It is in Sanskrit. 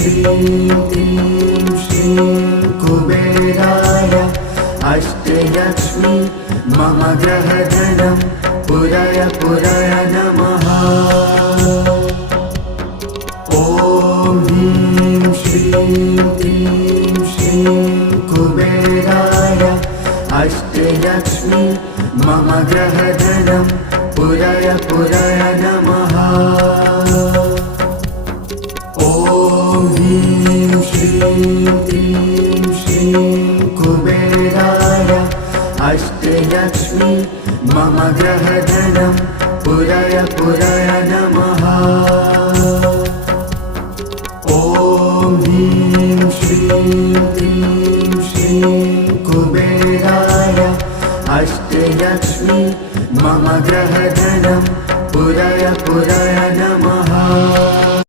श्रीं क्लीं श्रीं कुबेराय अष्टलक्ष्मी मम ग्रहधनं पुरय पुरय नमः। ॐ ह्रीं श्रीं क्लीं श्रीं कुबेराय अष्टलक्ष्मी मम ग्रहधनं पुरय पुरय नमः। ॐ ह्रीं श्रीं क्लीं श्रीं कुबेराय अष्टलक्ष्मी मम ग्रहधनं पुरय पुरय नमः। ॐ ह्रीं श्रीं